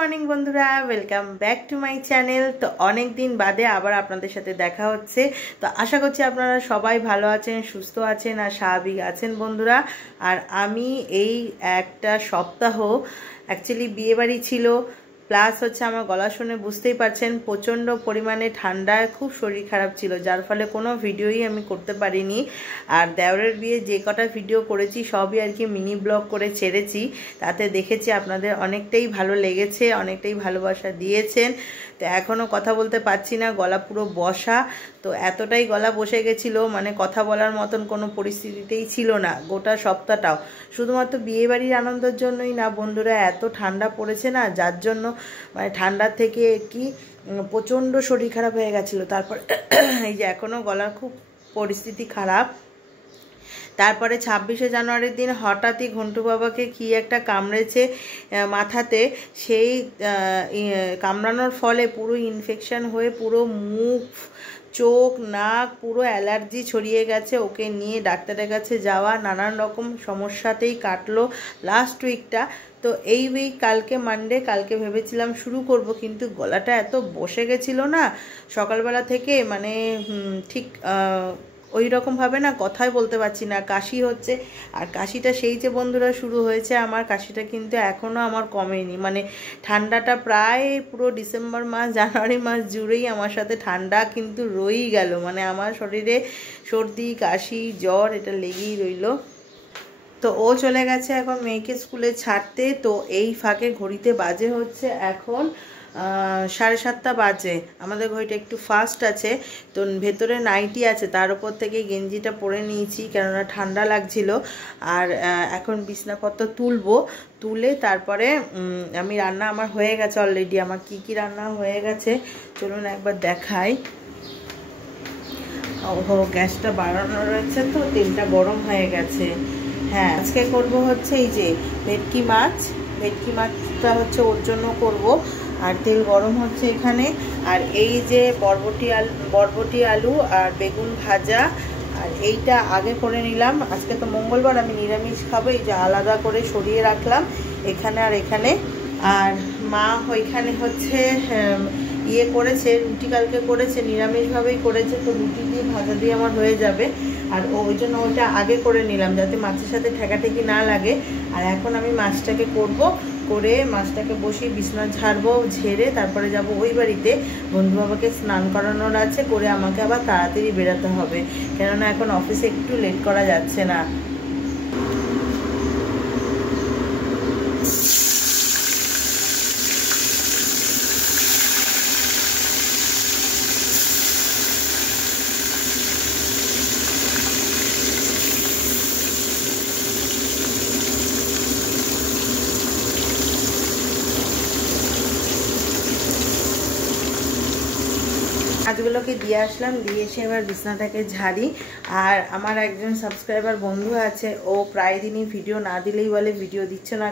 Morning বন্ধুরা, welcome back to my channel. তো অনেক দিন বাদে আবার আপনাদের সাথে দেখা হচ্ছে। তো আশা করছি আপনারা সবাই ভালো আছেন, সুস্থ আছেন আর স্বাভাবিক আছেন বন্ধুরা। আর আমি এই একটা সপ্তাহ অ্যাকচুয়ালি বিয়েবাড়ি ছিল, প্লাস হচ্ছে আমার গলা শুনে বুঝতেই পারছেন প্রচণ্ড পরিমাণে ঠান্ডায় খুব শরীর খারাপ ছিল, যার ফলে কোনো ভিডিওই আমি করতে পারিনি। আর দেওরের বিয়ে যে কটা ভিডিও করেছি সবই আর কি মিনি ব্লগ করে ছেড়েছি। তাতে দেখেছি আপনাদের অনেকটাই ভালো লেগেছে, অনেকটাই ভালোবাসা দিয়েছেন। তো এখনও কথা বলতে পারছি না, গলা পুরো বসা। তো এতটাই গলা বসে গেছিলো, মানে কথা বলার মতন কোনো পরিস্থিতিতেই ছিল না গোটা সপ্তাহটাও। শুধুমাত্র বিয়েবাড়ির আনন্দের জন্যই না বন্ধুরা, এত ঠান্ডা পড়েছে না, যার জন্য মানে ঠান্ডার থেকে কি প্রচণ্ড শরীর খারাপ হয়ে গেছিলো। তারপর এই যে এখনও গলার খুব পরিস্থিতি খারাপ। তারপরে 26শে জানুয়ারির দিন হঠাৎই ঘন্টু বাবাকে কি একটা কামড়েছে মাথাতে। সেই কামড়ানোর ফলে পুরো ইনফেকশন হয়ে পুরো মুখ, চোখ, নাক পুরো অ্যালার্জি ছড়িয়ে গেছে। ওকে নিয়ে ডাক্তারের কাছে যাওয়া, নানান রকম সমস্যাতেই কাটলো লাস্ট উইকটা। তো এই উইক কালকে মানডে, কালকে ভেবেছিলাম শুরু করব, কিন্তু গলাটা এত বসে গেছিলো না সকালবেলা থেকে, মানে ঠিক ওই রকমভাবে না কথাই বলতে পারছি না, কাশি হচ্ছে। আর কাশিটা সেই যে বন্ধুরা শুরু হয়েছে আমার, কাশিটা কিন্তু এখনও আমার কমেনি। মানে ঠান্ডাটা প্রায় পুরো ডিসেম্বর মাস, জানুয়ারি মাস জুড়েই আমার সাথে ঠান্ডা কিন্তু রয়েই গেল। মানে আমার শরীরে সর্দি, কাশি, জ্বর এটা লেগেই রইল। তো ও চলে গেছে এখন মেয়েকে স্কুলে ছাড়তে। তো এই ফাঁকে ঘড়িতে বাজে হচ্ছে এখন 7:30 বাজে। আমাদের ঘড়িটা একটু ফাস্ট আছে, তো ভেতরে নাইটি আছে, তার উপর থেকে গেঞ্জিটা পরে নিয়েছি কেননা ঠান্ডা লাগছিল। আর এখন বিছনাপত্র তুলে তারপরে আমি রান্না আমার হয়ে গেছে অলরেডি। আমার কি কি রান্না হয়ে গেছে চলুন একবার দেখাই। ওহো, গ্যাসটা বাড়ানো রয়েছে, তো তেলটা গরম হয়ে গেছে। হ্যাঁ, আজকে করব হচ্ছে এই যে ভেটকি মাছটা হচ্ছে ওর জন্য করব। আর তেল গরম হচ্ছে এখানে। আর এই যে বরবটি আলু আর বেগুন ভাজা, আর এইটা আগে করে নিলাম। আজকে তো মঙ্গলবার, আমি নিরামিষ খাবো, এই যে আলাদা করে সরিয়ে রাখলাম এখানে আর এখানে। আর মা ওইখানে হচ্ছে ইয়ে করেছে, রুটি কালকে করেছে, নিরামিষভাবেই করেছে, তো রুটি দিয়ে ভাজা দিয়ে আমার হয়ে যাবে। আর ওই জন্য ওইটা আগে করে নিলাম যাতে মাছের সাথে ঠেকাঠেকি না লাগে। আর এখন আমি মাছটাকে করে মাছটাকে বসিয়ে বিছনা ঝাড়বো, ঝেড়ে তারপরে যাব ওই বাড়িতে। বন্ধু বাবাকে স্নান করানোর আছে, করে আমাকে আবার তাড়াতাড়ি বেরোতে হবে, কেননা এখন অফিসে একটু লেট করা যাচ্ছে না। কাজগুলোকে দিয়ে আসলাম, দিয়ে এসে এবার বিছনাটাকে ঝাড়ি। আর আমার একজন সাবস্ক্রাইবার বন্ধু আছে, ও প্রায় দিনই ভিডিও না দিলেই বলে ভিডিও দিচ্ছ না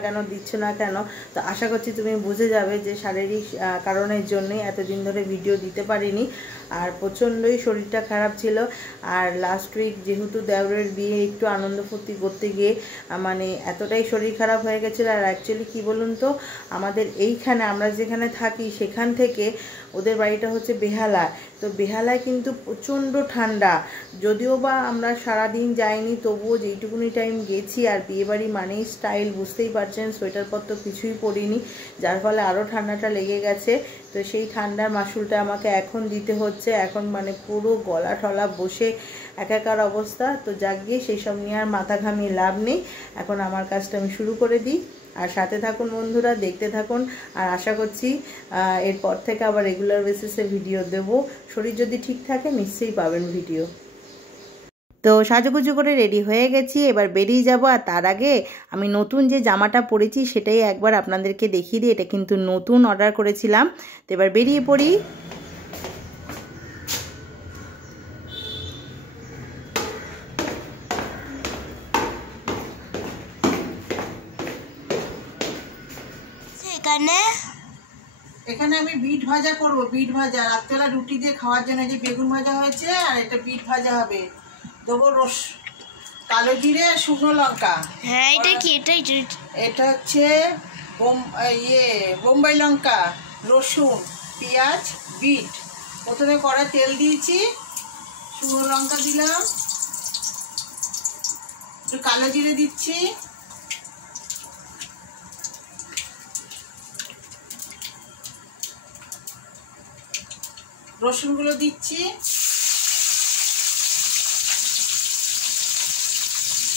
কেন। তো আশা করছি তুমি বুঝে যাবে যে শারীরিক কারণের জন্যই এতদিন ধরে ভিডিও দিতে পারিনি। আর প্রচণ্ডই শরীরটা খারাপ ছিল। আর লাস্ট উইক যেহেতু দেওরের বিয়ে, একটু আনন্দ ফুর্তি করতে গিয়ে মানে এতটাই শরীর খারাপ হয়ে গেছিলো। আর অ্যাকচুয়ালি কী বলুন তো, আমাদের এইখানে আমরা যেখানে থাকি সেখান থেকে ওদের বাড়িটা হচ্ছে বেহালায়। তো বেহালায় কিন্তু প্রচণ্ড ঠান্ডা, যদিও বা আমরা সারাদিন যাইনি, তবুও যেইটুকুনি টাইম গেছি। আর বিয়েবাড়ি মানেই স্টাইল, বুঝতেই পারছেন, সোয়েটার পত্র কিছুই পরিনি, যার ফলে আরও ঠান্ডাটা লেগে গেছে। তো সেই ঠান্ডার মাসুলটা আমাকে এখন দিতে হচ্ছে। এখন মানে পুরো গলা টলা বসে একাকার অবস্থা। তো যাক গিয়ে সেই সব নিয়ে আর মাথা ঘামিয়ে লাভ নেই, এখন আমার কাজটা আমি শুরু করে দিই। আর সাথে থাকুন বন্ধুরা, দেখতে থাকুন। আর আশা করছি এরপর থেকে আবার রেগুলার বেসিসে ভিডিও দেব। শরীর যদি ঠিক থাকে নিশ্চয়ই পাবেন ভিডিও। তো সাজুগুজু করে রেডি হয়ে গেছি, এবার বেরিয়ে যাব। আর তার আগে আমি নতুন যে জামাটা পরেছি সেটাই একবার আপনাদেরকে দেখিয়ে দিই। এটা কিন্তু নতুন অর্ডার করেছিলাম। তো এবার বেরিয়ে পড়ি। এখানে আমি বিট ভাজা করব, বিট ভাজা রাত্রেবেলা রুটি দিয়ে খাওয়ার জন্য। যে বেগুন ভাজা হয়েছে আর এটা বিট ভাজা হবে। দেবো কালো জিরে, শুকনো লঙ্কা। হ্যাঁ, এটা কি? এটা হচ্ছে বোম্বাই লঙ্কা, রসুন, পেঁয়াজ, বিট। প্রথমে কড়া তেল দিয়েছি, শুকনো লঙ্কা দিলাম, একটু কালো জিরে দিচ্ছি, রসুনগুলো দিচ্ছি,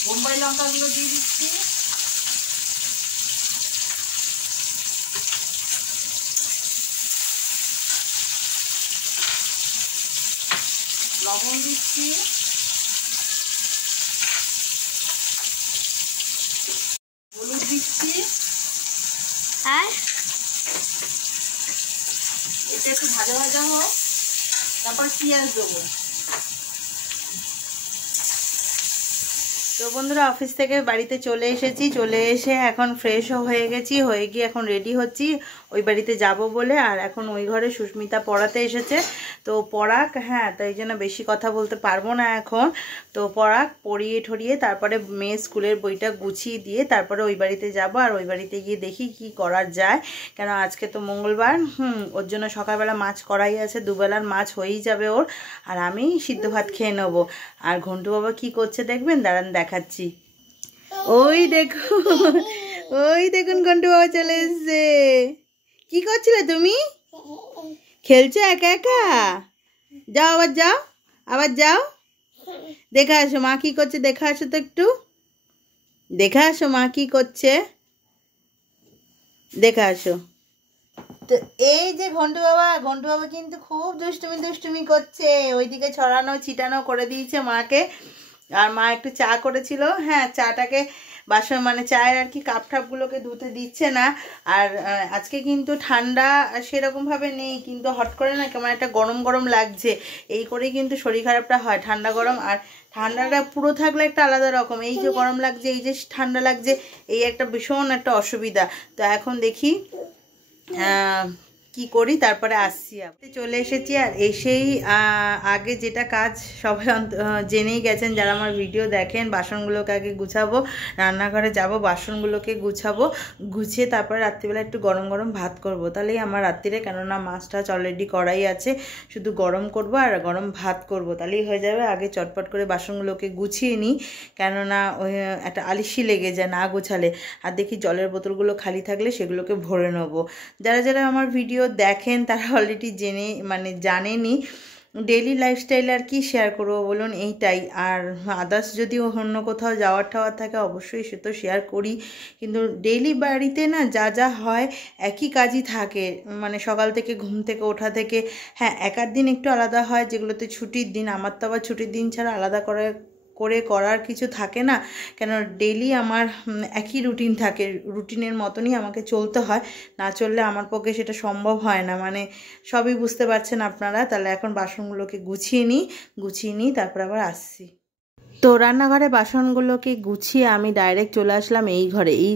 বোম্বাই লঙ্কাগুলো দিয়ে দিচ্ছি, লবণ দিচ্ছি, হলুদ দিচ্ছি, আর এটা একটু ভাজা ভাজা হোক, তারপর পেঁয়াজ দেবো। তো বন্ধুরা, অফিস থেকে বাড়িতে চলে এসেছি, চলে এসে এখন ফ্রেশও হয়ে গেছি, হয়ে গিয়ে এখন রেডি হচ্ছি ওই বাড়িতে যাব বলে। আর এখন ওই ঘরে সুস্মিতা পড়াতে এসেছে, তো পড়াক, হ্যাঁ, তাই জন্য বেশি কথা বলতে পারবো না এখন। তো পড়াক, পড়িয়ে ঠরিয়ে তারপরে মেয়ে স্কুলের বইটা গুছিয়ে দিয়ে তারপরে ওই বাড়িতে যাব। আর ওই বাড়িতে গিয়ে দেখি কি করা যায়, কেন আজকে তো মঙ্গলবার। ওর জন্য সকালবেলা মাছ করাই আছে, দুবেলার মাছ হয়েই যাবে ওর, আর আমি সিদ্ধ ভাত খেয়ে নেবো। আর ঘন্টু বাবা কি করছে দেখবেন, দাঁড়ান দেখাচ্ছি। ওই দেখুন, ওই দেখুন ঘন্টু বাবা চলে এসছে। কি করছিলে তুমি? খেলছো একা একা? যাও, আবার যাও, আবার যাও, দেখে আসো মা কি করছে, দেখে আসো তো একটু, দেখে আসো মা কি করছে, দেখে আসো। তো এই যে ঘন্টু বাবা কিন্তু খুব দুষ্টুমি করছে, ওইদিকে ছড়ানো ছিটানো করে দিয়েছে মাকে। আর মা একটু চা করেছিল, হ্যাঁ, চাটাকে বাসন মানে চায়ের আর কি কাপ ঠাপগুলোকে ধুতে দিচ্ছে না। আর আজকে কিন্তু ঠান্ডা সেরকমভাবে নেই, কিন্তু হট করে না কেমন একটা গরম গরম লাগছে, এই করেই কিন্তু শরীর খারাপটা হয়, ঠান্ডা গরম। আর ঠান্ডাটা পুরো থাকলে একটা আলাদা রকম, এই যে গরম লাগছে, এই যে ঠান্ডা লাগছে, এই একটা ভীষণ একটা অসুবিধা। তো এখন দেখি কি করি, তারপরে আসছি। চলে এসেছি, আর এসেই আগে যেটা কাজ সবাই জেনেই গেছেন যারা আমার ভিডিও দেখেন, বাসনগুলোকে আগে গুছাবো, রান্নাঘরে যাব, বাসনগুলোকে গুছাবো, গুছিয়ে তারপরে রাত্রিবেলা একটু গরম গরম ভাত করব, তাহলেই আমার রাত্রিরে, কেননা মাছ টাছ অলরেডি করাই আছে, শুধু গরম করব আর গরম ভাত করব, তাহলেই হয়ে যাবে। আগে চটপট করে বাসনগুলোকে গুছিয়ে নিই, কেননা ওই একটা আলিশি লেগে যায় না গোছালে। আর দেখি জলের বোতলগুলো খালি থাকলে সেগুলোকে ভরে নেবো। যারা যারা আমার ভিডিও দেখেন তারা অলরেডি জানেনই, ডেইলি লাইফস্টাইল আর কি শেয়ার করবো বলুন, এইটাই। আর আদার্স যদি অন্য কোথাও যাওয়ার টাওয়ার থাকে অবশ্যই সে তো শেয়ার করি, কিন্তু ডেইলি বাড়িতে না যা যা হয় একই কাজই থাকে, মানে সকাল থেকে ঘুম থেকে ওঠা থেকে, হ্যাঁ, একার দিন একটু আলাদা হয় যেগুলোতে ছুটির দিন, আমার তো আবার ছুটির দিন ছাড়া আলাদা করার কিছু থাকে না, কেন ডেইলি আমার একই রুটিন থাকে, রুটিনের মতনই আমাকে চলতে হয়, না চললে আমার পক্ষে সেটা সম্ভব হয় না, মানে সবই বুঝতে পারছেন আপনারা। তাহলে এখন বাসনগুলোকে গুছিয়ে নিই, তারপর আবার আসছি। তো রান্নাঘরে বাসনগুলোকে গুছিয়ে আমি ডাইরেক্ট চলে আসলাম এই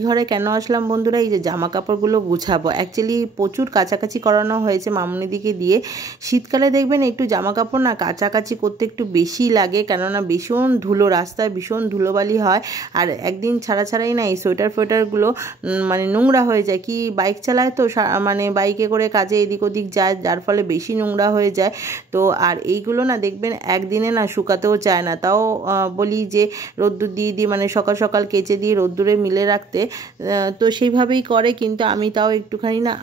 ঘরে কেন আসলাম বন্ধুরা, এই যে জামা কাপড়গুলো গুছাবো। অ্যাকচুয়ালি প্রচুর কাচাকাচি করানো হয়েছে মামুনিদিকে দিয়ে। শীতকালে দেখবেন একটু জামা কাপড় না কাচাকাচি করতে একটু বেশি লাগে, কেননা ভীষণ ধুলো, রাস্তায় ভীষণ ধুলোবালি হয়। আর একদিন ছাড়াই না এই সোয়েটারগুলো মানে নোংরা হয়ে যায়, কি বাইক চালায় তো, মানে বাইকে করে কাজে এদিক ওদিক যায়, যার ফলে বেশি নোংরা হয়ে যায়। তো আর এইগুলো না দেখবেন একদিনে না শুকাতেও চায় না, তাও বলি যে রোদ্দুর দিয়ে মানে সকাল সকাল কেচে দিয়ে রোদ্দুরে মিলে রাখতে, তো সেইভাবেই করে। কিন্তু আমি তাও একটুখানি না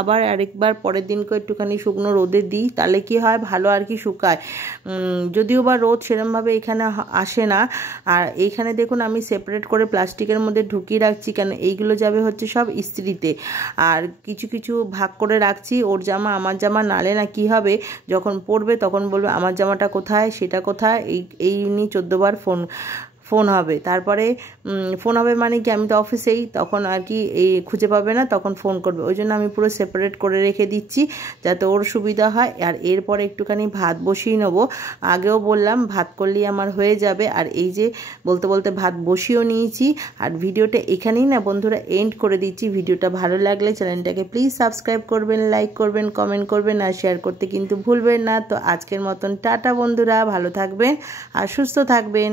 আবার আরেকবার পরের দিনকে একটুখানি শুকনো রোদে দিই, তাহলে কি হয় ভালো আর কি শুকায়। যদিও বা রোদ সেরমভাবে এখানে আসে না। আর এইখানে দেখুন আমি সেপারেট করে প্লাস্টিকের মধ্যে ঢুকিয়ে রাখছি, কেন এইগুলো যাবে হচ্ছে সব ইস্ত্রিতে, আর কিছু কিছু ভাগ করে রাখছি, ওর জামা আমার জামা, নালে না কি হবে যখন পরবে তখন বলবে আমার জামাটা কোথায়, সেটা কোথায়, এই নিয়ে 14 বার ফোন হবে। তারপরে ফোন হবে মানে কি, আমি তো অফিসেই, তখন আর কি এই খুঁজে পাবে না, তখন ফোন করবে। ওই জন্য আমি পুরো সেপারেট করে রেখে দিচ্ছি যাতে ওর সুবিধা হয়। আর এরপরে একটুখানি ভাত বসিয়ে নেবো, আগেও বললাম ভাত করলেই আমার হয়ে যাবে। আর এই যে বলতে বলতে ভাত বসিয়েও নিয়েছি। আর ভিডিওটা এখানেই না বন্ধুরা এন্ড করে দিচ্ছি। ভিডিওটা ভালো লাগলে চ্যানেলটাকে প্লিজ সাবস্ক্রাইব করবেন, লাইক করবেন, কমেন্ট করবেন, আর শেয়ার করতে কিন্তু ভুলবেন না। তো আজকের মতন টাটা বন্ধুরা, ভালো থাকবেন আর সুস্থ থাকবেন।